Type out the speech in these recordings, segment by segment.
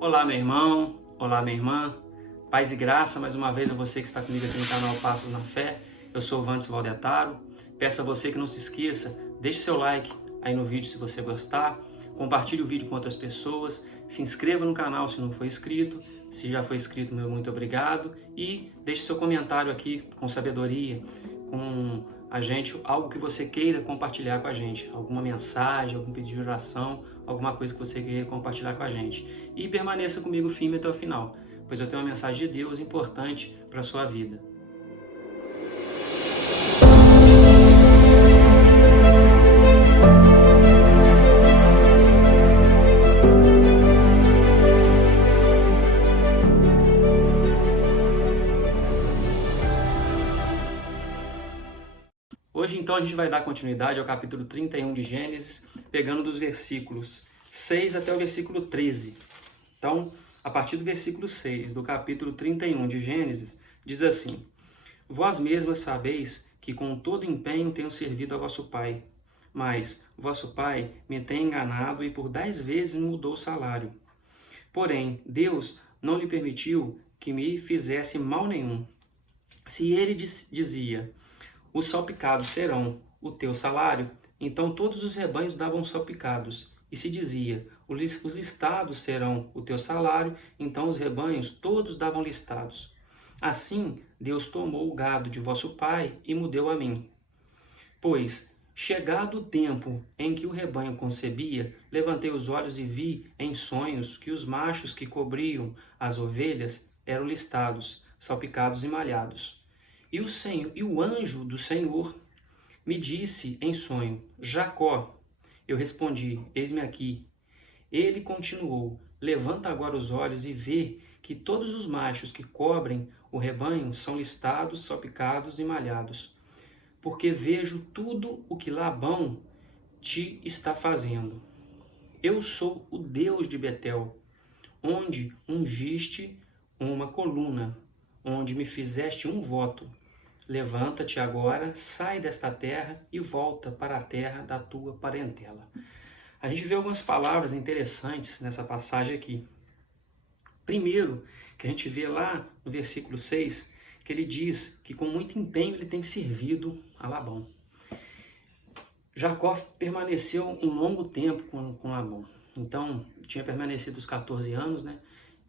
Olá, meu irmão. Olá, minha irmã. Paz e graça, mais uma vez a você que está comigo aqui no canal Passos na Fé. Eu sou o Vandes Valdetaro. Peço a você que não se esqueça, deixe seu like aí no vídeo se você gostar, compartilhe o vídeo com outras pessoas, se inscreva no canal se não for inscrito, se já foi inscrito, meu muito obrigado, e deixe seu comentário aqui com sabedoria, com a gente, algo que você queira compartilhar com a gente, alguma mensagem, algum pedido de oração, alguma coisa que você queira compartilhar com a gente. E permaneça comigo firme até o final, pois eu tenho uma mensagem de Deus importante para a sua vida. Hoje, então, a gente vai dar continuidade ao capítulo 31 de Gênesis, pegando dos versículos 6 até o versículo 13. Então, a partir do versículo 6 do capítulo 31 de Gênesis, diz assim: Vós mesmas sabeis que com todo empenho tenho servido a vosso pai, mas vosso pai me tem enganado e por 10 vezes me mudou o salário. Porém, Deus não lhe permitiu que me fizesse mal nenhum. Se ele dizia: os salpicados serão o teu salário, então todos os rebanhos davam salpicados. E se dizia: os listados serão o teu salário, então os rebanhos todos davam listados. Assim Deus tomou o gado de vosso pai e me deu a mim. Pois, chegado o tempo em que o rebanho concebia, levantei os olhos e vi em sonhos que os machos que cobriam as ovelhas eram listados, salpicados e malhados. E o anjo do Senhor me disse em sonho: Jacó. Eu respondi: eis-me aqui. Ele continuou: levanta agora os olhos e vê que todos os machos que cobrem o rebanho são listados, salpicados e malhados. Porque vejo tudo o que Labão te está fazendo. Eu sou o Deus de Betel, onde ungiste uma coluna, onde me fizeste um voto. Levanta-te agora, sai desta terra e volta para a terra da tua parentela. A gente vê algumas palavras interessantes nessa passagem aqui. Primeiro, que a gente vê lá no versículo 6, que ele diz que com muito empenho ele tem servido a Labão. Jacó permaneceu um longo tempo com Labão. Então, tinha permanecido os 14 anos, né,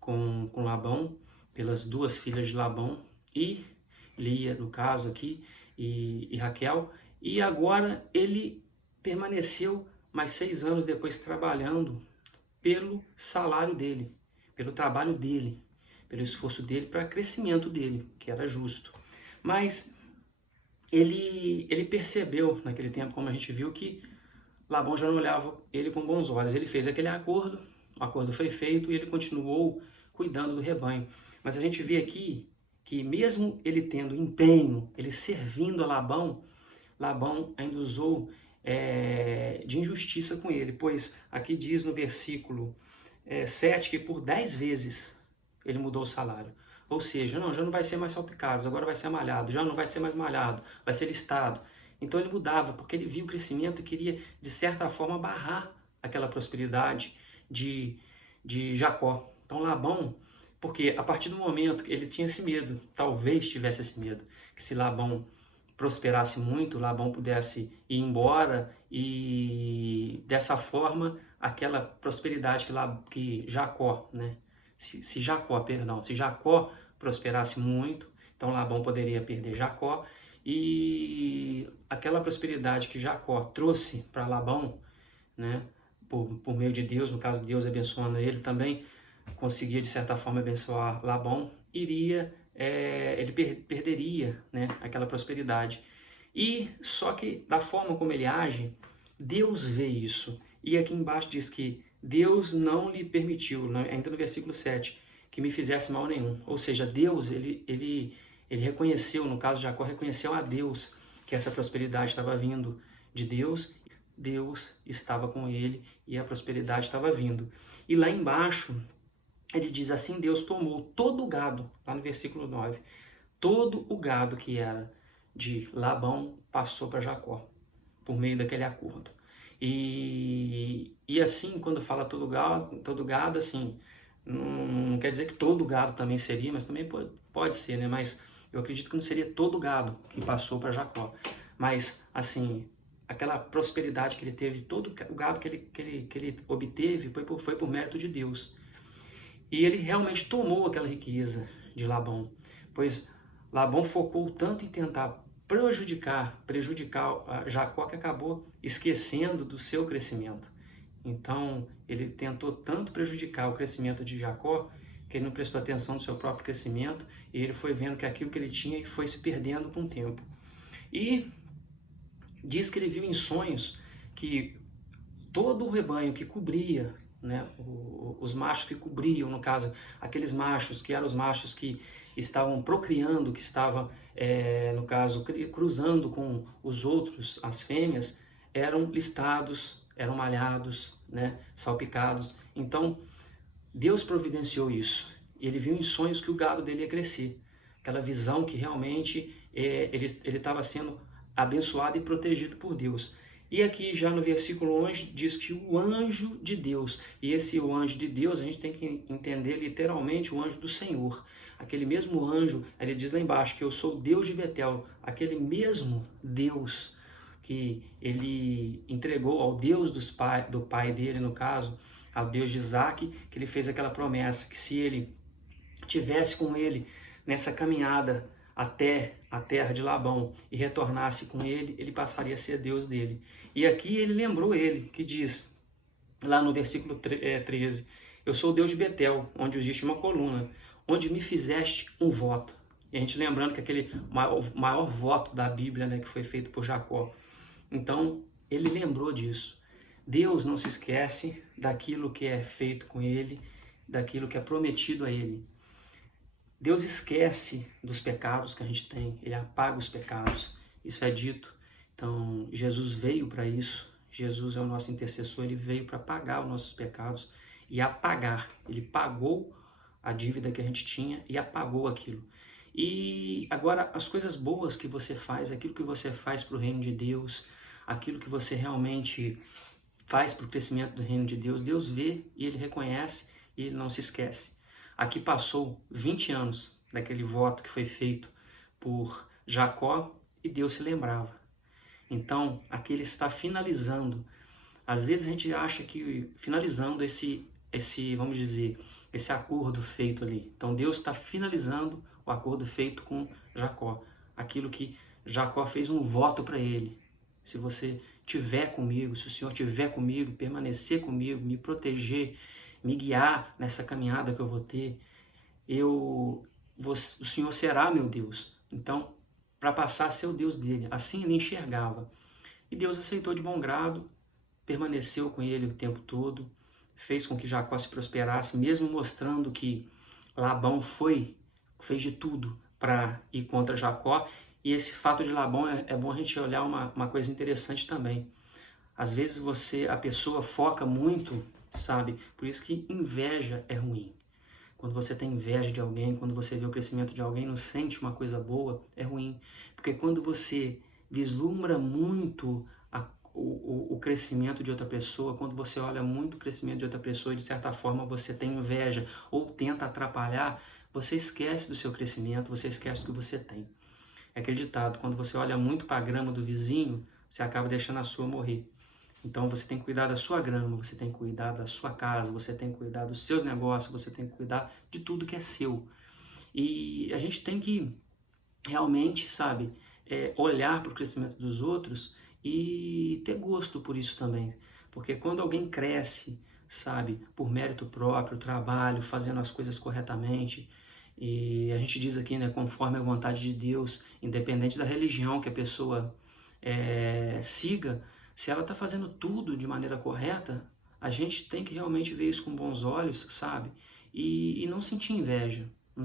com Labão, pelas duas filhas de Labão, e Lia, no caso aqui, e Raquel, e agora ele permaneceu mais 6 anos depois trabalhando pelo salário dele, pelo trabalho dele, pelo esforço dele para o crescimento dele, que era justo. Mas ele percebeu naquele tempo, como a gente viu, que Labão já não olhava ele com bons olhos. Ele fez aquele acordo, o acordo foi feito e ele continuou cuidando do rebanho. Mas a gente vê aqui que mesmo ele tendo empenho, ele servindo a Labão, Labão ainda usou de injustiça com ele, pois aqui diz no versículo 7 que por 10 vezes ele mudou o salário. Ou seja, já não vai ser mais salpicado, agora vai ser malhado, já não vai ser mais malhado, vai ser listado. Então ele mudava, porque ele viu o crescimento e queria, de certa forma, barrar aquela prosperidade de Jacó. Então Labão, porque a partir do momento que ele tinha esse medo, talvez tivesse esse medo, que se Labão prosperasse muito, Labão pudesse ir embora e dessa forma aquela prosperidade que Jacó, né? Se Jacó prosperasse muito, então Labão poderia perder Jacó e aquela prosperidade que Jacó trouxe para Labão, né? Por meio de Deus, no caso Deus abençoando ele também, conseguia de certa forma abençoar Labão, ele perderia, né, aquela prosperidade. E só que da forma como ele age, Deus vê isso. E aqui embaixo diz que Deus não lhe permitiu, ainda no versículo 7, que me fizesse mal nenhum. Ou seja, Deus, ele reconheceu, no caso de Jacó, reconheceu a Deus que essa prosperidade estava vindo de Deus. Deus estava com ele e a prosperidade estava vindo. E lá embaixo, ele diz assim: Deus tomou todo o gado, lá no versículo 9, todo o gado que era de Labão passou para Jacó, por meio daquele acordo. E assim, quando fala todo gado, assim, Não quer dizer que todo gado também seria, mas também pode ser, né? Mas eu acredito que não seria todo gado que passou para Jacó. Mas, assim, aquela prosperidade que ele teve, todo o gado que ele obteve foi por mérito de Deus. E ele realmente tomou aquela riqueza de Labão, pois Labão focou tanto em tentar prejudicar Jacó que acabou esquecendo do seu crescimento. Então, ele tentou tanto prejudicar o crescimento de Jacó que ele não prestou atenção no seu próprio crescimento e ele foi vendo que aquilo que ele tinha foi se perdendo com o tempo. E diz que ele viu em sonhos que todo o rebanho que cobria, né, os machos que cobriam, no caso, aqueles machos que eram os machos que estavam procriando, que estavam, no caso, cruzando com os outros, as fêmeas, eram listados, eram malhados, né, salpicados. Então, Deus providenciou isso. Ele viu em sonhos que o gado dele ia crescer. Aquela visão que realmente ele estava sendo abençoado e protegido por Deus. E aqui já no versículo 11 diz que o anjo de Deus, e esse o anjo de Deus a gente tem que entender literalmente o anjo do Senhor. Aquele mesmo anjo, ele diz lá embaixo que eu sou o Deus de Betel, aquele mesmo Deus que ele entregou ao Deus do pai dele, no caso, ao Deus de Isaac, que ele fez aquela promessa que se ele tivesse com ele nessa caminhada até a terra de Labão e retornasse com ele, ele passaria a ser Deus dele. E aqui ele lembrou ele, que diz, lá no versículo 13, eu sou o Deus de Betel, onde existe uma coluna, onde me fizeste um voto. E a gente lembrando que aquele maior voto da Bíblia, né, que foi feito por Jacó. Então, ele lembrou disso. Deus não se esquece daquilo que é feito com ele, daquilo que é prometido a ele. Deus esquece dos pecados que a gente tem, ele apaga os pecados, isso é dito. Então, Jesus veio para isso, Jesus é o nosso intercessor, ele veio para pagar os nossos pecados e apagar. Ele pagou a dívida que a gente tinha e apagou aquilo. E agora, as coisas boas que você faz, aquilo que você faz para o reino de Deus, aquilo que você realmente faz para o crescimento do reino de Deus, Deus vê e ele reconhece e ele não se esquece. Aqui passou 20 anos daquele voto que foi feito por Jacó e Deus se lembrava. Então, aqui ele está finalizando. Às vezes a gente acha que finalizando esse vamos dizer, esse acordo feito ali. Então, Deus está finalizando o acordo feito com Jacó. Aquilo que Jacó fez um voto para ele. Se você estiver comigo, se o Senhor estiver comigo, permanecer comigo, me proteger, me guiar nessa caminhada que eu vou ter, o Senhor será meu Deus. Então, para passar a ser o Deus dele, assim ele enxergava. E Deus aceitou de bom grado, permaneceu com ele o tempo todo, fez com que Jacó se prosperasse, mesmo mostrando que Labão fez de tudo para ir contra Jacó. E esse fato de Labão é bom a gente olhar uma coisa interessante também. Às vezes a pessoa foca muito, sabe? Por isso que inveja é ruim. Quando você tem inveja de alguém, quando você vê o crescimento de alguém, não sente uma coisa boa, é ruim. Porque quando você vislumbra muito o crescimento de outra pessoa, quando você olha muito o crescimento de outra pessoa e de certa forma você tem inveja ou tenta atrapalhar, você esquece do seu crescimento, você esquece do que você tem. É aquele ditado, quando você olha muito para a grama do vizinho, você acaba deixando a sua morrer. Então você tem que cuidar da sua grama, você tem que cuidar da sua casa, você tem que cuidar dos seus negócios, você tem que cuidar de tudo que é seu. E a gente tem que realmente, sabe, olhar para o crescimento dos outros e ter gosto por isso também. Porque quando alguém cresce, sabe, por mérito próprio, trabalho, fazendo as coisas corretamente, e a gente diz aqui, né, conforme a vontade de Deus, independente da religião que a pessoa siga, se ela está fazendo tudo de maneira correta, a gente tem que realmente ver isso com bons olhos, sabe? E não sentir inveja, não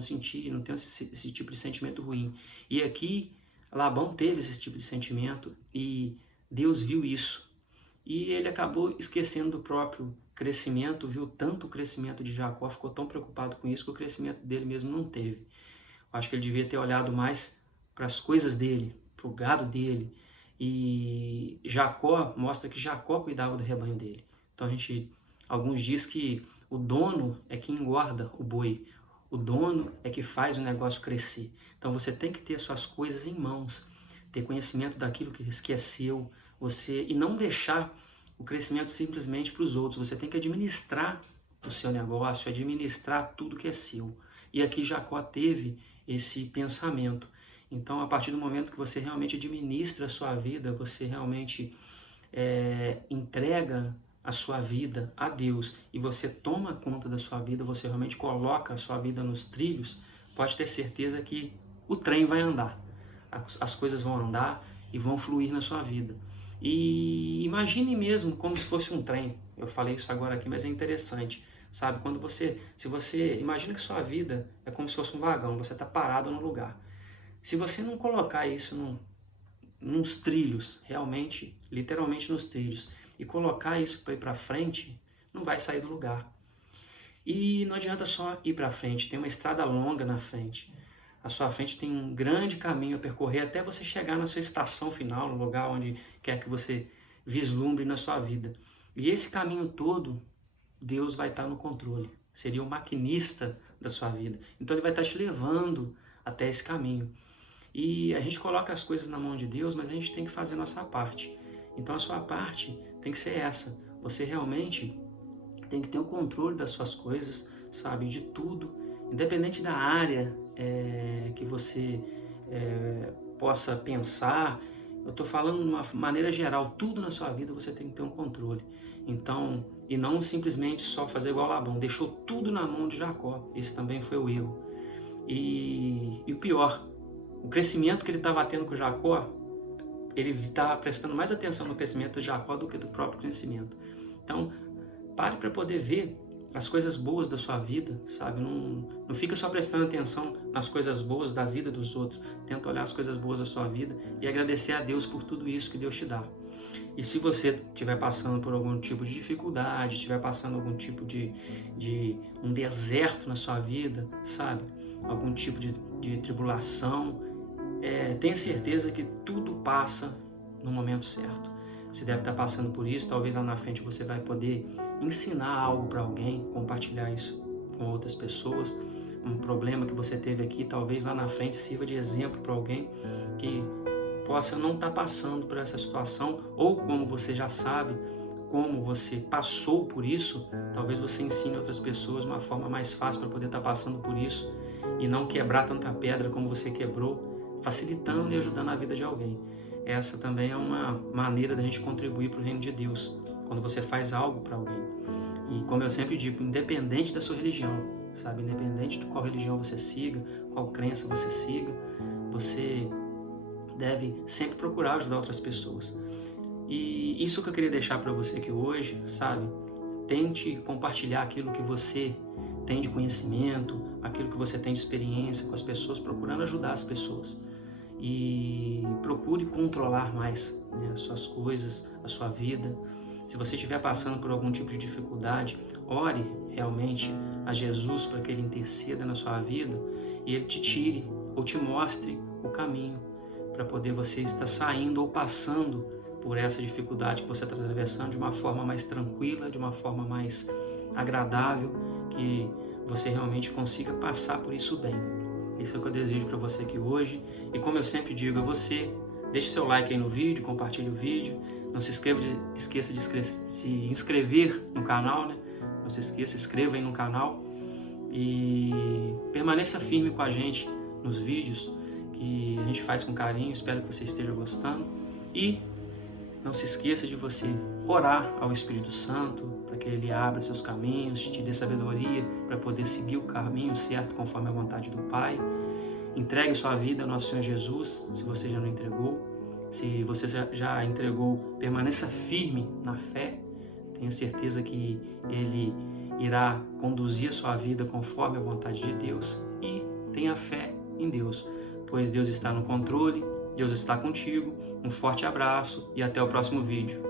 ter esse tipo de sentimento ruim. E aqui, Labão teve esse tipo de sentimento e Deus viu isso. E ele acabou esquecendo do próprio crescimento, viu tanto o crescimento de Jacó, ficou tão preocupado com isso que o crescimento dele mesmo não teve. Eu acho que ele devia ter olhado mais para as coisas dele, para o gado dele. E Jacó, mostra que Jacó cuidava do rebanho dele. Então a gente, Alguns dizem que o dono é que engorda o boi, o dono é que faz o negócio crescer. Então você tem que ter suas coisas em mãos, ter conhecimento daquilo que é seu, e não deixar o crescimento simplesmente para os outros. Você tem que administrar o seu negócio, administrar tudo que é seu. E aqui Jacó teve esse pensamento. Então, a partir do momento que você realmente administra a sua vida, você realmente entrega a sua vida a Deus e você toma conta da sua vida, você realmente coloca a sua vida nos trilhos, pode ter certeza que o trem vai andar, as coisas vão andar e vão fluir na sua vida. E imagine mesmo como se fosse um trem. Eu falei isso agora aqui, mas é interessante, sabe? Se você imagina que sua vida é como se fosse um vagão, você está parado no lugar. Se você não colocar isso nos trilhos, realmente, literalmente nos trilhos, e colocar isso para ir para frente, não vai sair do lugar. E não adianta só ir para frente, tem uma estrada longa na frente. À sua frente tem um grande caminho a percorrer até você chegar na sua estação final, no lugar onde quer que você vislumbre na sua vida. E esse caminho todo, Deus vai estar no controle. Seria o maquinista da sua vida. Então Ele vai estar te levando até esse caminho. E a gente coloca as coisas na mão de Deus, mas a gente tem que fazer a nossa parte. Então a sua parte tem que ser essa. Você realmente tem que ter o controle das suas coisas, sabe, de tudo, independente da área que você possa pensar. Eu estou falando de uma maneira geral, tudo na sua vida você tem que ter um controle. Então, e não simplesmente só fazer igual Labão, deixou tudo na mão de Jacó. Esse também foi o erro. E o pior, o crescimento que ele estava tendo com Jacó, ele estava prestando mais atenção no crescimento de Jacó do que do próprio crescimento. Então, pare para poder ver as coisas boas da sua vida, sabe? Não fica só prestando atenção nas coisas boas da vida dos outros. Tenta olhar as coisas boas da sua vida e agradecer a Deus por tudo isso que Deus te dá. E se você estiver passando por algum tipo de dificuldade, estiver passando algum tipo de um deserto na sua vida, sabe? Algum tipo de tribulação, tenha certeza que tudo passa no momento certo. Você deve estar passando por isso, talvez lá na frente você vai poder ensinar algo para alguém, compartilhar isso com outras pessoas. Um problema que você teve aqui, talvez lá na frente sirva de exemplo para alguém que possa não estar passando por essa situação, ou como você já sabe, como você passou por isso, talvez você ensine outras pessoas uma forma mais fácil para poder estar passando por isso e não quebrar tanta pedra como você quebrou, facilitando e ajudando a vida de alguém. Essa também é uma maneira da gente contribuir para o reino de Deus, quando você faz algo para alguém. E como eu sempre digo, independente da sua religião, sabe? Independente de qual religião você siga, qual crença você siga, você deve sempre procurar ajudar outras pessoas. E isso que eu queria deixar para você aqui hoje, sabe? Tente compartilhar aquilo que você tem de conhecimento, aquilo que você tem de experiência com as pessoas, procurando ajudar as pessoas. E procure controlar mais, né, as suas coisas, a sua vida. Se você estiver passando por algum tipo de dificuldade, ore realmente a Jesus para que Ele interceda na sua vida e Ele te tire ou te mostre o caminho para poder você estar saindo ou passando por essa dificuldade que você está atravessando de uma forma mais tranquila, de uma forma mais agradável, que você realmente consiga passar por isso bem. Isso é o que eu desejo para você aqui hoje. E como eu sempre digo a você, deixe seu like aí no vídeo, compartilhe o vídeo. Não se esqueça de se inscrever no canal, né? Não se esqueça, inscreva aí no canal. E permaneça firme com a gente nos vídeos que a gente faz com carinho. Espero que você esteja gostando. E não se esqueça de você orar ao Espírito Santo para que Ele abra seus caminhos, te dê sabedoria para poder seguir o caminho certo conforme a vontade do Pai. Entregue sua vida ao nosso Senhor Jesus, se você já não entregou. Se você já entregou, permaneça firme na fé. Tenha certeza que Ele irá conduzir a sua vida conforme a vontade de Deus. E tenha fé em Deus, pois Deus está no controle, Deus está contigo. Um forte abraço e até o próximo vídeo.